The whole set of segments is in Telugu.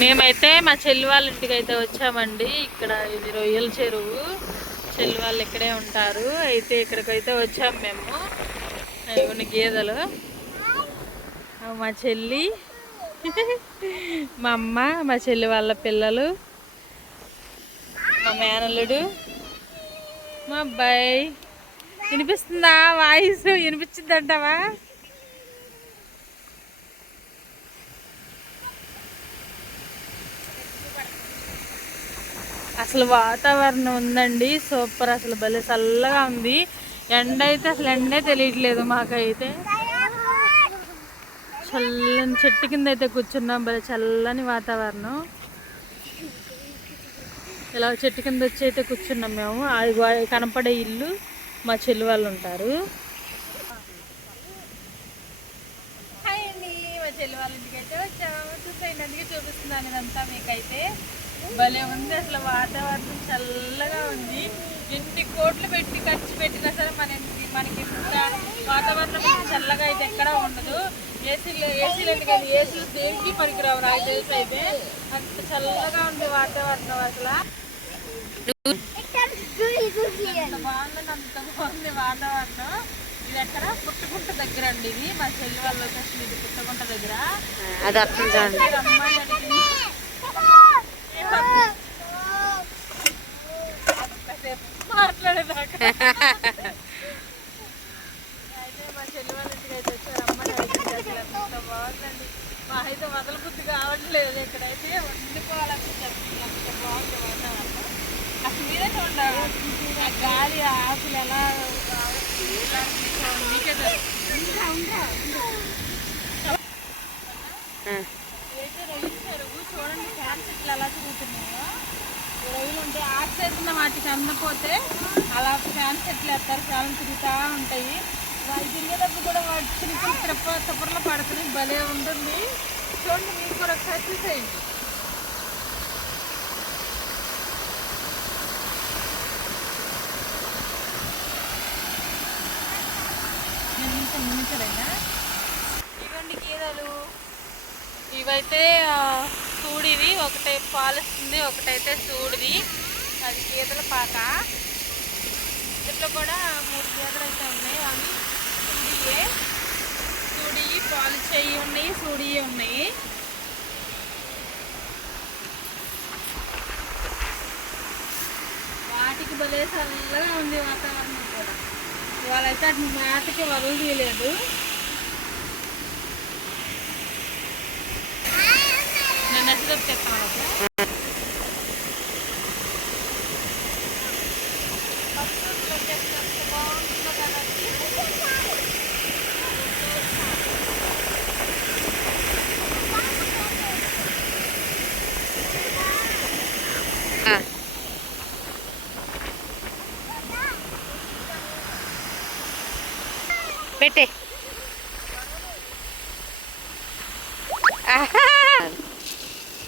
మేమైతే మా చెల్లి వాళ్ళ ఇంటికి అయితే వచ్చామండి. ఇక్కడ ఇది రొయ్యల చెరువు. చెల్లి వాళ్ళు ఇక్కడే ఉంటారు. అయితే ఇక్కడికైతే వచ్చాము మేము. ఇవన్నీ గేదెలు. మా చెల్లి, మా అమ్మ, మా చెల్లి వాళ్ళ పిల్లలు, మా మేనల్లుడు, మా అబ్బాయి. వినిపిస్తుందా వాయిస్? వినిపించిందంటావా? అసలు వాతావరణం ఉందండి సూపర్. అసలు భలే చల్లగా ఉంది. ఎండ అయితే అసలు ఎండే తెలియట్లేదు మాకైతే. చల్లని చెట్టు కింద అయితే కూర్చున్నాం. భలే చల్లని వాతావరణం. ఇలా చెట్టు కింద వచ్చి అయితే కూర్చున్నాం మేము. అది కనపడే ఇల్లు మా చెల్లి వాళ్ళు ఉంటారు. హాయ్ అండి, మా చెల్లి వాళ్ళ ఇంటికి అయితే వచ్చాము. చూసేయండి, అందుకే చూపిస్తున్నాను ఇదంతా మీకైతే. భలే ఉంది అసలు. వాతావరణం చల్లగా ఉంది. ఎన్ని కోట్లు పెట్టి ఖర్చు పెట్టినా సరే మనకి వాతావరణం చల్లగా అయితే ఎక్కడా ఉండదు. ఏసీలు ఎందుకంటే ఏసీలు దేనికి పనికిరావు నాకు తెలిసి. అయితే అంత చల్లగా ఉంది వాతావరణం అసలు. బాగుంది, అంత బాగుంది వాతావరణం. ఇది ఎక్కడ పుట్టగుంట దగ్గర అండి. ఇది మా చెల్లి వాళ్ళ లొకేషన్. ఇది పుట్టగుంట దగ్గర. అది అమ్మాయి అడిగింది మాట్లాడేదాకా. అయితే మా చెల్లి వాళ్ళ ఇంటికి అయితే వచ్చారు. అమ్మాయి అడిగింది. అసలు ఎంత బాగుందండి. మా అయితే వదల బుద్ధి కావట్లేదు. ఇక్కడైతే వండుకోవాలని చెప్పి అంత బాగుంది వాతావరణం. అసలు మీరే చూడండి, ఆ గాలి ఆకులు ఎలా మీకే అయితే రొయ్యల చెరువు చూడండి. ఫ్యాన్ చెట్లు ఎలా తిరుగుతున్నాయో. రొయ్యలు ఉంటే ఆక్సిజన్ వాటికి అందపోతే అలా ఫ్యాన్ చెట్లు వేస్తారు. ఫ్యాన్ తిరుగుతూ ఉంటాయి. వాళ్ళు తిరిగేటప్పుడు కూడా వాటి చిరుకులు తిప్పర్లో పడుతుంది. భలే ఉంటుంది. చూడండి, మీరు కూడా ఒకసారి చూసేయండి. ఇవ్వండి గేదెలు. ఇవైతే సూడివి. ఒకటే పాలిస్తుంది, ఒకటైతే సూడిది. అది గేదెల పాక. ఇంట్లో కూడా 3 గేదెలు అయితే ఉన్నాయి. అవి సూడియే. సూడి పాలు చెయ్యి ఉన్నాయి, సూడియే ఉన్నాయి. వాటికి భలే చల్లగా ఉంది వాతావరణం కూడా. వాళ్ళైతే అటు మేతకి వదలు తీయలేదు. నేను నచ్చి చెప్తాను. బాగుంటుందో కదండి. పెట్టే.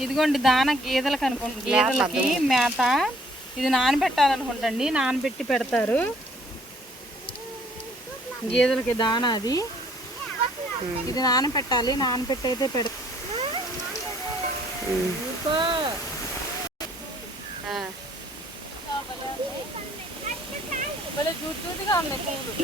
ఇదిగోండి దాన గేదెలకు అనుకోండి. గేదెలకి మేత ఇది నానబెట్టాలనుకుంటండి. నానబెట్టి పెడతారు గేదెలకి దాన. అది ఇది నానబెట్టాలి. నానబెట్టి అయితే పెడతారు. భలే జూటుగా ఉన్నాయి పూలు.